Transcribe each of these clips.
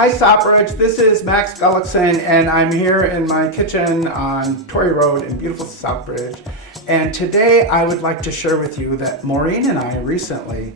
Hi Southbridge, this is Max Gullekson and I'm here in my kitchen on Torrey Road in beautiful Southbridge. And today I would like to share with you that Maureen and I recently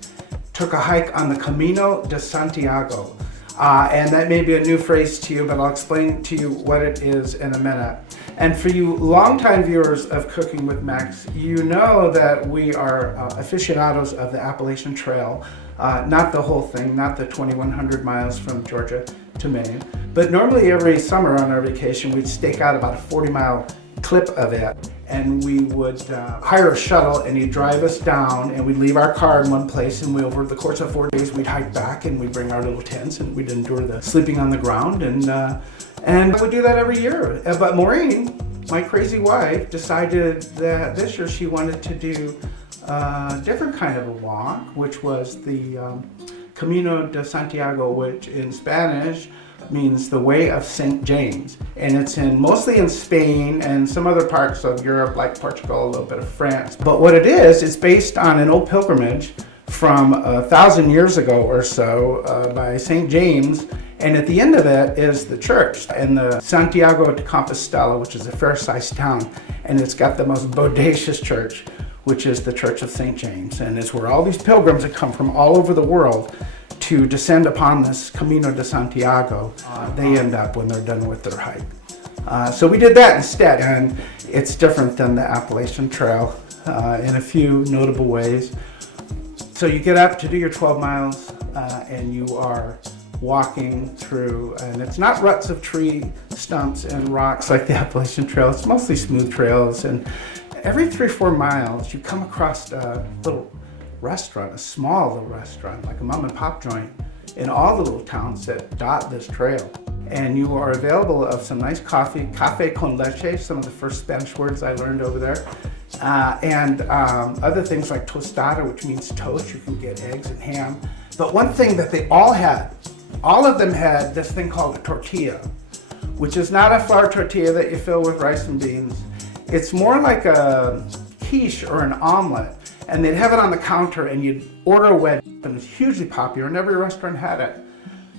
took a hike on the Camino de Santiago. And that may be a new phrase to you, but I'll explain to you what it is in a minute. And for you longtime viewers of Cooking with Max, you know that we are aficionados of the Appalachian Trail. Not the whole thing, not the 2,100 miles from Georgia to Maine. But normally every summer on our vacation, we'd stake out about a 40-mile clip of it. And we would hire a shuttle and he'd drive us down and we'd leave our car in one place, and over the course of 4 days we'd hike back and we'd bring our little tents and we'd endure the sleeping on the ground, and we'd do that every year. But Maureen, my crazy wife, decided that this year she wanted to do a different kind of a walk, which was the Camino de Santiago, which in Spanish means the way of St. James, and it's mostly in Spain and some other parts of Europe like Portugal, a little bit of France. But what it is, it's based on an old pilgrimage from 1,000 years ago or so by St. James, and at the end of it is the church in the Santiago de Compostela, which is a fair-sized town, and it's got the most bodacious church, which is the Church of St. James, and it's where all these pilgrims that come from all over the world to descend upon this Camino de Santiago, they end up when they're done with their hike. So we did that instead, and it's different than the Appalachian Trail in a few notable ways. So you get up to do your 12 miles and you are walking through, and it's not ruts of tree stumps and rocks like the Appalachian Trail, it's mostly smooth trails, and every 3 or 4 miles you come across a little restaurant, a small little restaurant, like a mom and pop joint in all the little towns that dot this trail. And you are available of some nice coffee, café con leche, some of the first Spanish words I learned over there, and other things like tostada, which means toast. You can get eggs and ham. But one thing that they all of them had this thing called a tortilla, which is not a flour tortilla that you fill with rice and beans. It's more like a quiche or an omelet. And they'd have it on the counter and you'd order a wedge, and it was hugely popular and every restaurant had it.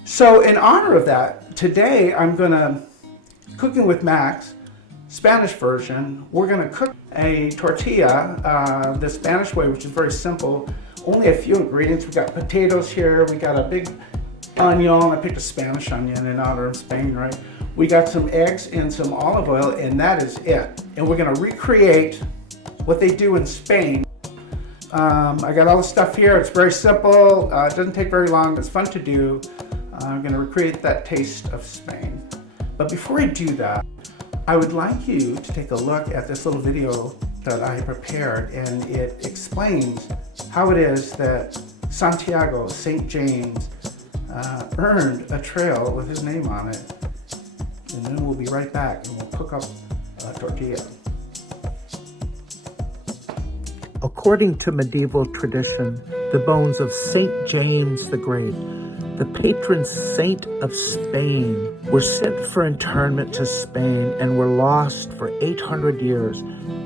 So in honor of that, today I'm gonna, Cooking with Max, Spanish version, we're gonna cook a tortilla the Spanish way, which is very simple. Only a few ingredients. We got potatoes here, we got a big onion, I picked a Spanish onion in honor of Spain, right? We got some eggs and some olive oil, and that is it. And we're gonna recreate what they do in Spain. I got all the stuff here. It's very simple. It doesn't take very long. It's fun to do. I'm going to recreate that taste of Spain. But before I do that, I would like you to take a look at this little video that I prepared, and it explains how it is that Santiago, St. James, earned a trail with his name on it. And then we'll be right back and we'll cook up a tortilla. According to medieval tradition, the bones of St. James the Great, the patron saint of Spain, were sent for internment to Spain and were lost for 800 years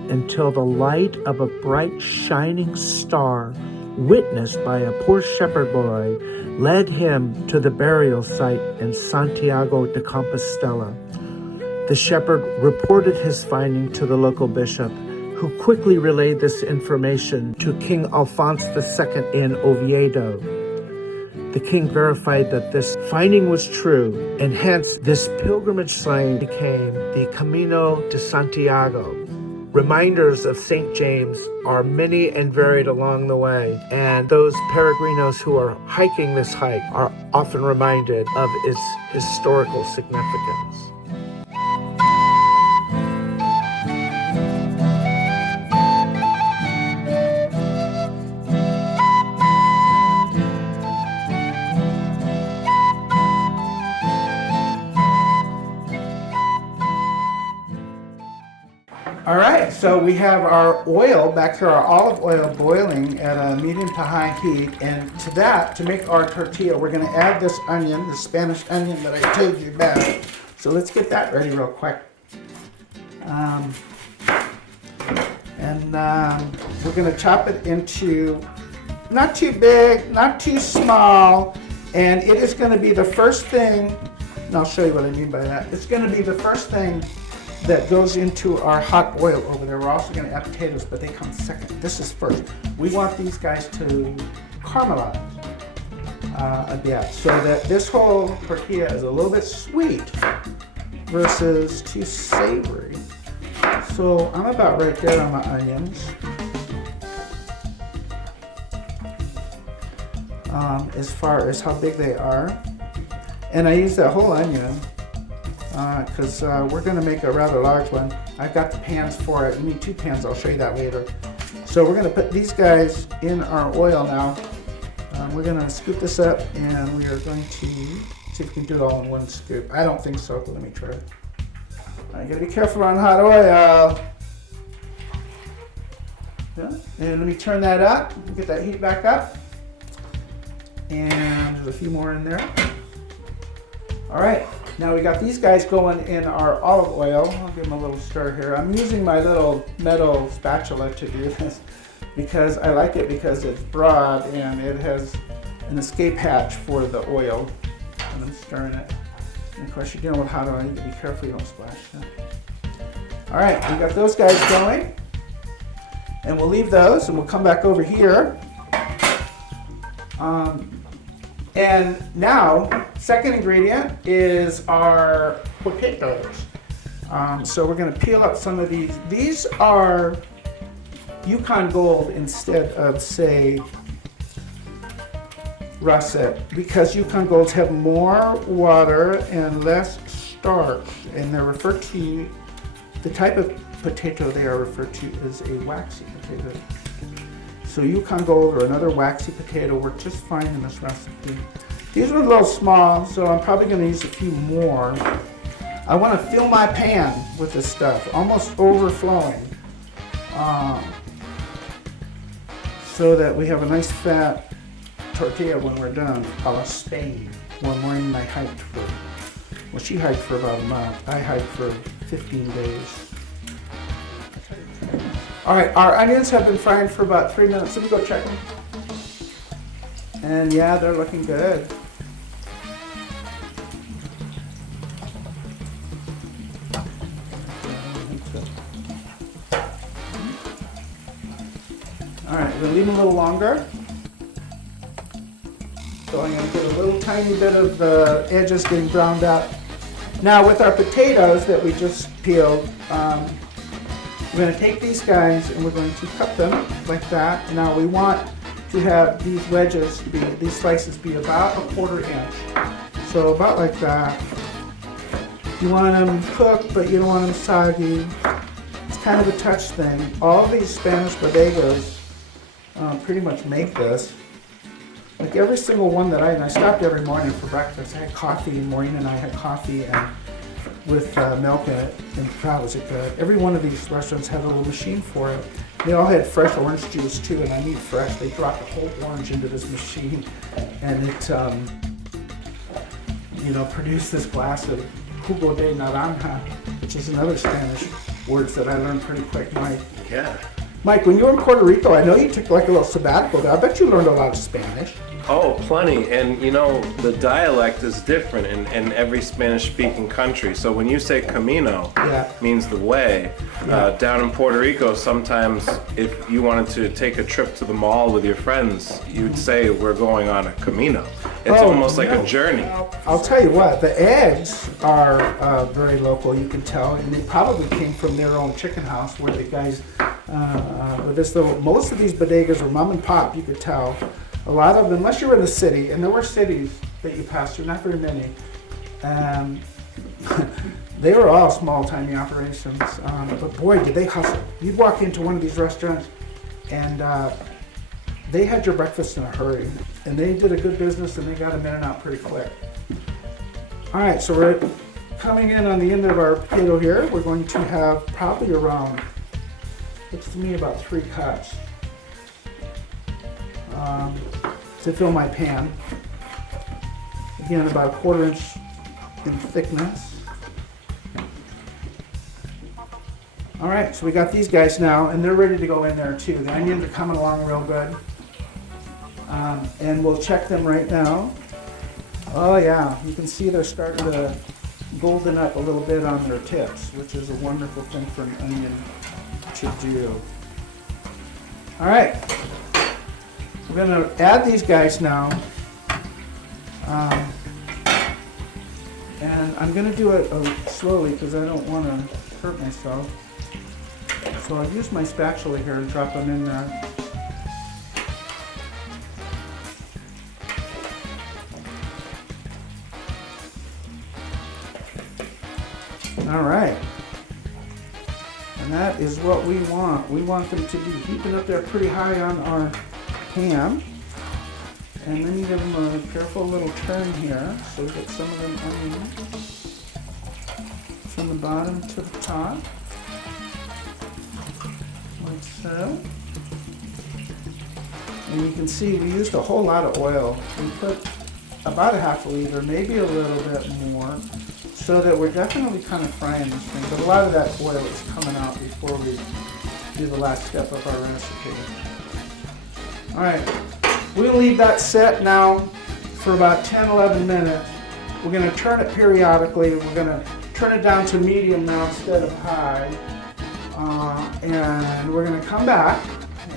until the light of a bright shining star, witnessed by a poor shepherd boy, led him to the burial site in Santiago de Compostela. The shepherd reported his finding to the local bishop, who quickly relayed this information to King Alphonse II in Oviedo. The king verified that this finding was true, and hence this pilgrimage site became the Camino de Santiago. Reminders of St. James are many and varied along the way, and those peregrinos who are hiking this hike are often reminded of its historical significance. All right, so we have our oil back here, our olive oil boiling at a medium to high heat. And to that, to make our tortilla, we're going to add this onion, the Spanish onion that I told you about. So let's get that ready real quick. We're going to chop it into not too big, not too small, and it is going to be the first thing and I'll show you what I mean by that. It's going to be the first thing that goes into our hot oil over there. We're also going to add potatoes, but they come second. This is first. We want these guys to caramelize a bit so that this whole tortilla is a little bit sweet versus too savory. So I'm about right there on my onions. As far as how big they are. And I use that whole onion because we're going to make a rather large one. I've got the pans for it. We need 2 pans. I'll show you that later. So we're going to put these guys in our oil now. We're going to scoop this up and we are going to see if we can do it all in one scoop. I don't think so, but let me try. I got to be careful on hot oil. Yeah. And let me turn that up, get that heat back up. And there's a few more in there. All right, now we got these guys going in our olive oil. I'll give them a little stir here. I'm using my little metal spatula to do this because I like it because it's broad and it has an escape hatch for the oil. And I'm stirring it. And of course, you're dealing with hot oil. You gotta be careful you don't splash it. All right, we got those guys going. And we'll leave those and we'll come back over here. And now, second ingredient is our potatoes. So we're going to peel up some of these. These are Yukon Gold instead of, say, russet, because Yukon Golds have more water and less starch, and they're referred to, the type of potato they are referred to is a waxy potato. So Yukon Gold or another waxy potato work just fine in this recipe. These are a little small, so I'm probably going to use a few more. I want to fill my pan with this stuff, almost overflowing, so that we have a nice fat tortilla when we're done, a la Spain, where Maureen and I hiked for, well, she hiked for about a month. I hiked for 15 days. All right, our onions have been frying for about 3 minutes. Let me go check them. And yeah, they're looking good. All right, we're gonna leave them a little longer. So I'm gonna get a little tiny bit of the edges getting browned out. Now with our potatoes that we just peeled, we're going to take these guys and we're going to cut them like that. Now we want to have these wedges, these slices be about a 1/4 inch. So about like that. You want them cooked, but you don't want them soggy. It's kind of a touch thing. All of these Spanish bodegas pretty much make this. Like every single one that I stopped every morning for breakfast. I had coffee, and Maureen and I had coffee and with milk in it, and wow, was it good. Every one of these restaurants had a little machine for it. They all had fresh orange juice too, and I need fresh. They dropped a whole orange into this machine, and it, produced this glass of jugo de naranja, which is another Spanish words that I learned pretty quick, Mike. Yeah. Mike, when you were in Puerto Rico, I know you took like a little sabbatical there. I bet you learned a lot of Spanish. Oh, plenty. And the dialect is different in every Spanish-speaking country. So when you say Camino, means the way. Down in Puerto Rico, sometimes if you wanted to take a trip to the mall with your friends, you'd say we're going on a Camino. It's almost like a journey. I'll tell you what, the eggs are very local, you can tell, and they probably came from their own chicken house where the guys, most of these bodegas are mom and pop, you could tell. A lot of them, unless you're in a city, and there were cities that you passed through, not very many, they were all small, tiny operations, but boy, did they hustle. You'd walk into one of these restaurants, and they had your breakfast in a hurry, and they did a good business, and they got them in and out pretty quick. All right, so we're coming in on the end of our potato here. We're going to have probably around, looks to me, about 3 cups. To fill my pan. Again, about a 1/4 inch in thickness. All right, so we got these guys now, and they're ready to go in there too. The onions are coming along real good. And we'll check them right now. Oh yeah, you can see they're starting to golden up a little bit on their tips, which is a wonderful thing for an onion to do. All right, we're gonna add these guys now. And I'm gonna do it slowly because I don't want to hurt myself. So I'll use my spatula here and drop them in there. All right. And that is what we want. We want them to be heating up there pretty high on our pan. And then you give them a careful little turn here so we get some of them onions from the bottom to the top. Like so. And you can see we used a whole lot of oil. We put about a half a liter, maybe a little bit more, so that we're definitely kind of frying this thing. But a lot of that oil is coming out before we do the last step of our recipe. All right. We'll leave that set now for about 10-11 minutes. We're going to turn it periodically. We're going to turn it down to medium now instead of high. And we're going to come back,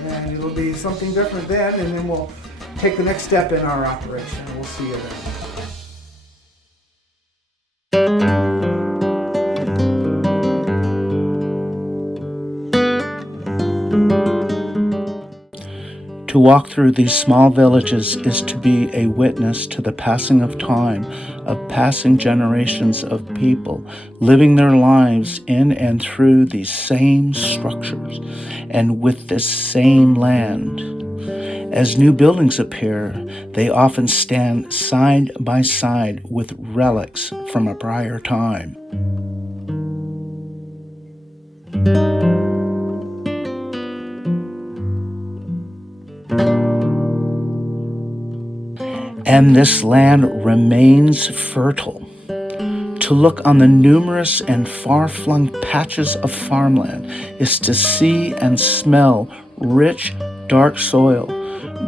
and it'll be something different then, and then we'll take the next step in our operation. We'll see you then. To walk through these small villages is to be a witness to the passing of time, of passing generations of people, living their lives in and through these same structures and with this same land. As new buildings appear, they often stand side by side with relics from a prior time. And this land remains fertile. To look on the numerous and far-flung patches of farmland is to see and smell rich, dark soil,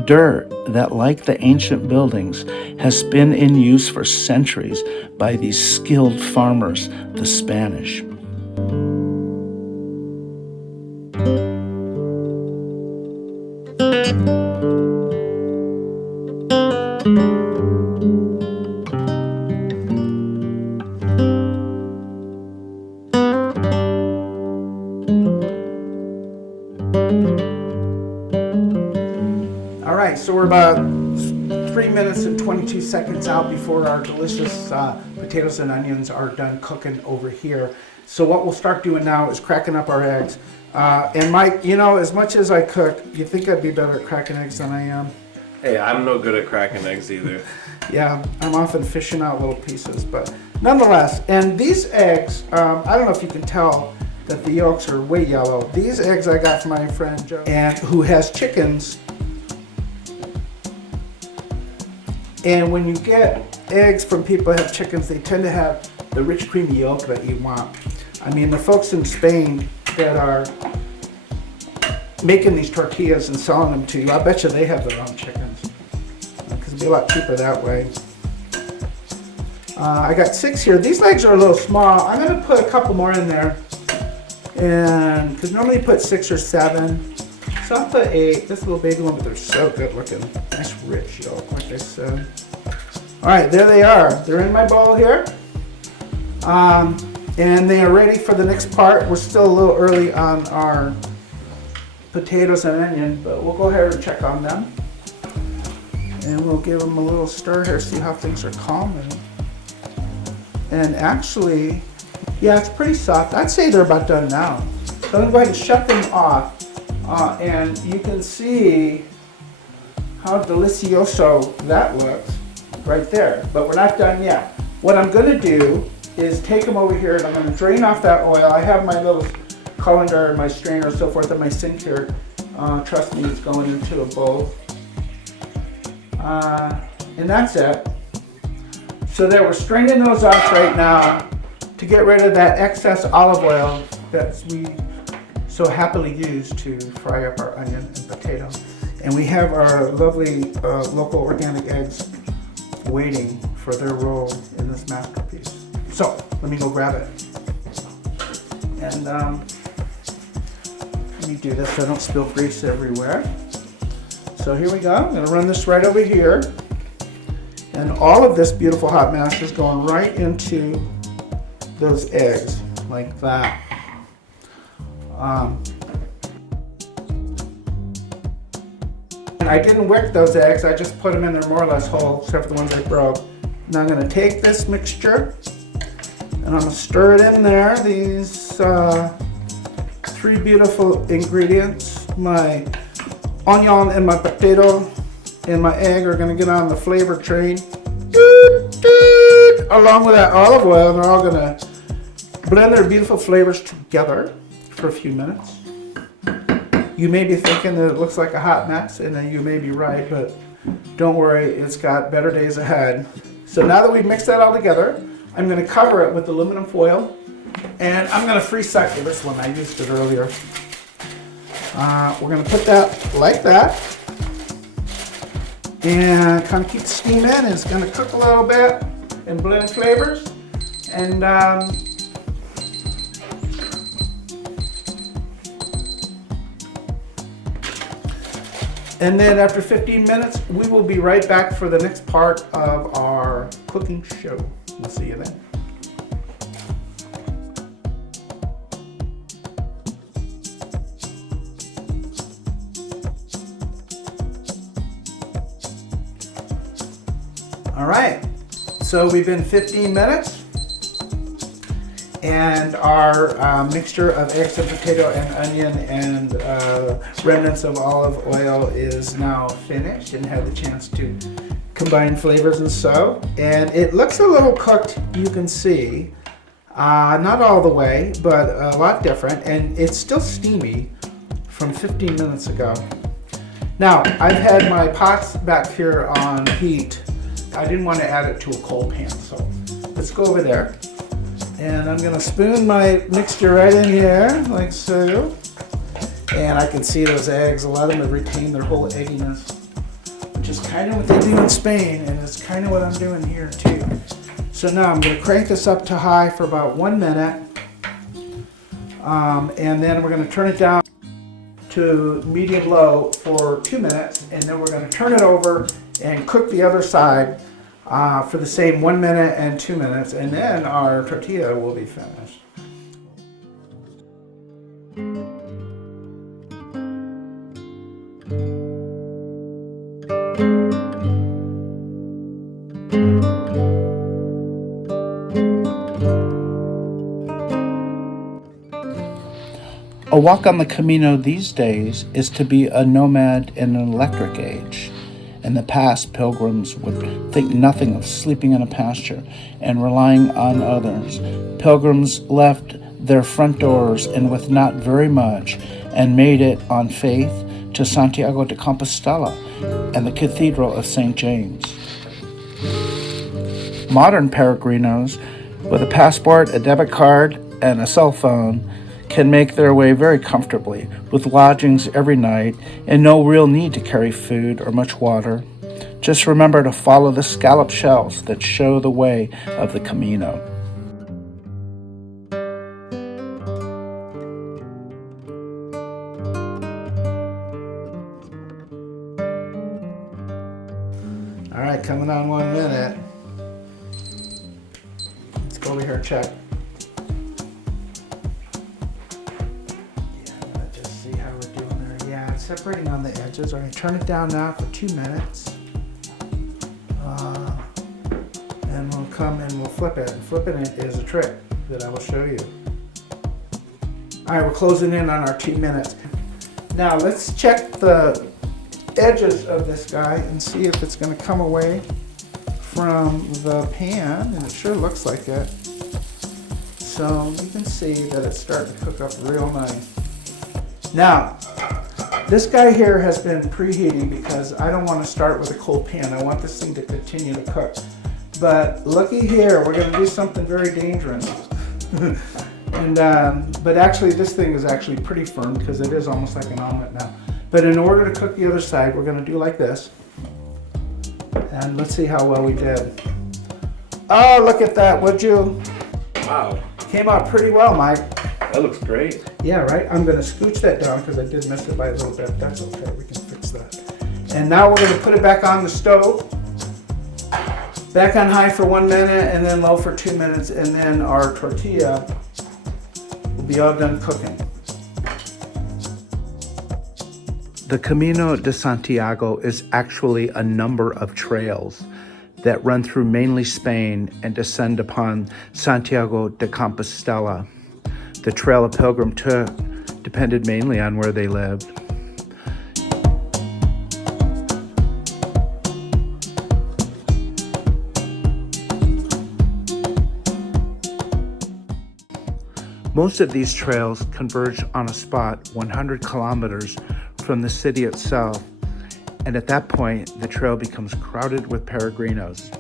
dirt that, like the ancient buildings, has been in use for centuries by these skilled farmers, the Spanish. All right, so we're about 3 minutes and 22 seconds out before our delicious potatoes and onions are done cooking over here. So what we'll start doing now is cracking up our eggs. And Mike, you know, as much as I cook, you think I'd be better at cracking eggs than I am? Hey, I'm no good at cracking eggs either. Yeah, I'm often fishing out little pieces, but nonetheless. And these eggs, I don't know if you can tell that the yolks are way yellow. These eggs I got from my friend Joe, and who has chickens. And when you get eggs from people who have chickens, they tend to have the rich, creamy yolk that you want. I mean, the folks in Spain that are making these tortillas and selling them to you, I bet you they have their own chickens, because it'd be a lot cheaper that way. I got 6 here. These legs are a little small. I'm going to put a couple more in there, and because normally you put 6 or 7. So I'll put 8. This little baby one, but they're so good looking. Nice rich yolk, like I said. All right, there they are. They're in my bowl here. And they are ready for the next part. We're still a little early on our potatoes and onion, but we'll go ahead and check on them. And we'll give them a little stir here, see how things are calming. And actually, yeah, it's pretty soft. I'd say they're about done now. So I'm going to go ahead and shut them off. And you can see how delicioso that looks right there. But we're not done yet. What I'm going to do is take them over here and I'm going to drain off that oil. I have my little colander and my strainer and so forth in my sink here. Trust me, it's going into a bowl. And that's it. So that we're straining those off right now to get rid of that excess olive oil that we so happily use to fry up our onion and potato. And we have our lovely local organic eggs waiting for their role in this masterpiece. So let me go grab it. And let me do this so I don't spill grease everywhere. So here we go. I'm going to run this right over here. And all of this beautiful hot mass is going right into those eggs, like that. And I didn't wick those eggs, I just put them in there more or less whole, except for the ones I broke. Now I'm going to take this mixture and I'm going to stir it in there. These 3 beautiful ingredients, my onion and my potato and my egg, are going to get on the flavor train along with that olive oil, and they're all going to blend their beautiful flavors together for a few minutes. You may be thinking that it looks like a hot mess, and then you may be right, but don't worry, it's got better days ahead. So now that we've mixed that all together, I'm going to cover it with aluminum foil, and I'm going to free cycle this one. I used it earlier. We're going to put that like that, and kind of keep the steam in. It's going to cook a little bit and blend flavors, and then after 15 minutes, we will be right back for the next part of our cooking show. We'll see you then. All right, so we've been 15 minutes, and our mixture of eggs and potato and onion and remnants of olive oil is now finished and had the chance to combine flavors and so. And it looks a little cooked, you can see. Not all the way, but a lot different, and it's still steamy from 15 minutes ago. Now, I've had my pots back here on heat. I didn't want to add it to a cold pan, so let's go over there. And I'm gonna spoon my mixture right in here, like so. And I can see those eggs, a lot of them have retained their whole egginess, which is kind of what they do in Spain, and it's kind of what I'm doing here too. So now I'm gonna crank this up to high for about 1 minute. And then we're gonna turn it down to medium low for 2 minutes, and then we're gonna turn it over and cook the other side for the same 1 minute and 2 minutes, and then our tortilla will be finished. A walk on the Camino these days is to be a nomad in an electric age. In the past, pilgrims would think nothing of sleeping in a pasture and relying on others. Pilgrims left their front doors and with not very much and made it on faith to Santiago de Compostela and the Cathedral of St. James. Modern peregrinos with a passport, a debit card, and a cell phone can make their way very comfortably, with lodgings every night and no real need to carry food or much water. Just remember to follow the scallop shells that show the way of the Camino. All right, coming on 1 minute. Let's go over here and check. Separating on the edges. All right, turn it down now for 2 minutes. And we'll come and we'll flip it. And flipping it is a trick that I will show you. All right, we're closing in on our 2 minutes. Now let's check the edges of this guy and see if it's going to come away from the pan, and it sure looks like it. So you can see that it's starting to cook up real nice. Now, this guy here has been preheating because I don't want to start with a cold pan. I want this thing to continue to cook. But looky here, we're going to do something very dangerous. But actually this thing is actually pretty firm because it is almost like an omelet now. But in order to cook the other side, we're going to do like this. And let's see how well we did. Oh, look at that, would you? Wow, Came out pretty well, Mike. that looks great. Yeah, right? I'm gonna scooch that down because I did miss it by a little bit. That's okay, we can fix that. And now we're gonna put it back on the stove. Back on high for 1 minute and then low for 2 minutes, and then our tortilla will be all done cooking. The Camino de Santiago is actually a number of trails that run through mainly Spain and descend upon Santiago de Compostela. The trail a pilgrim took depended mainly on where they lived. Most of these trails converge on a spot 100 kilometers from the city itself, and at that point, the trail becomes crowded with peregrinos.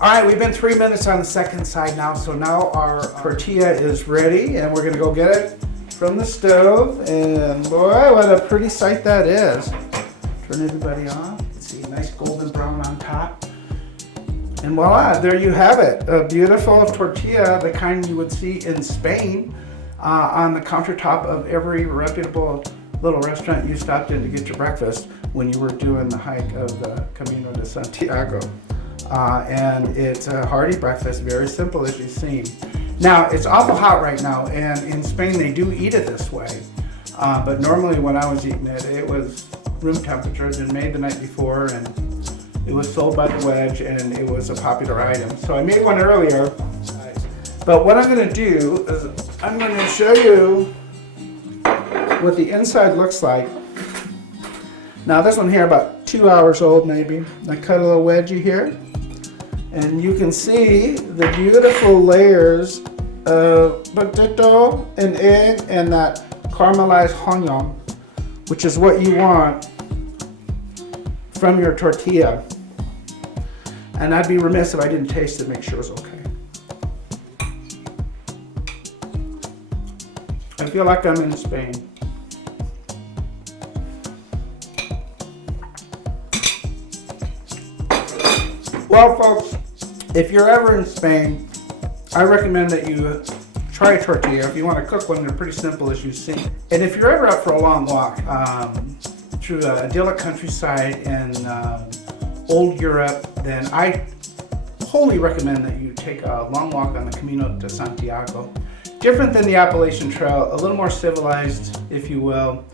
All right, we've been 3 minutes on the second side now, so now our tortilla is ready, and we're gonna go get it from the stove, and boy, what a pretty sight that is. Turn everybody off. Let's see, nice golden brown on top. And voila, there you have it. A beautiful tortilla, the kind you would see in Spain, on the countertop of every reputable little restaurant you stopped in to get your breakfast when you were doing the hike of the Camino de Santiago. And it's a hearty breakfast, very simple as you've seen. Now, it's awful hot right now, and in Spain they do eat it this way. But normally when I was eating it, it was room temperature. It had been made the night before, and it was sold by the wedge, and it was a popular item. So I made one earlier. But what I'm gonna do is I'm gonna show you what the inside looks like. Now this one here, about 2 hours old maybe. I cut a little wedgie here. And you can see the beautiful layers of potato and egg and that caramelized onion, which is what you want from your tortilla. And I'd be remiss if I didn't taste it, make sure it's okay. I feel like I'm in Spain. Well, folks, if you're ever in Spain, I recommend that you try a tortilla. If you want to cook one, they're pretty simple as you've seen. And if you're ever out for a long walk through the idyllic countryside in old Europe, then I wholly recommend that you take a long walk on the Camino de Santiago. Different than the Appalachian Trail, a little more civilized, if you will.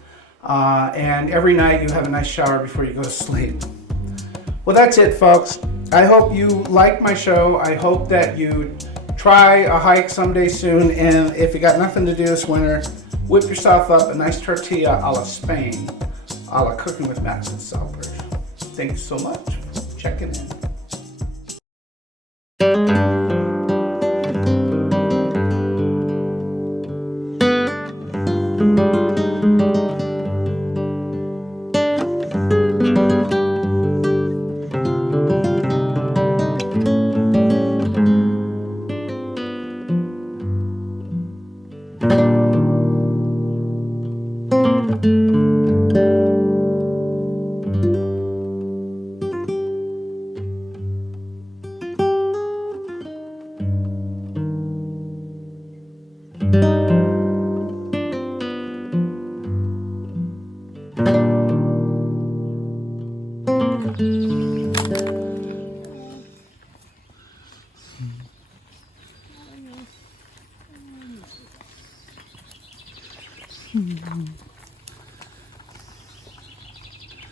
And every night you have a nice shower before you go to sleep. Well, that's it, folks. I hope you like my show. I hope that you try a hike someday soon. And if you got nothing to do this winter, whip yourself up a nice tortilla a la Spain, a la Cooking with Max at Southbridge. Thank you so much for checking in.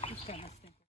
Just gonna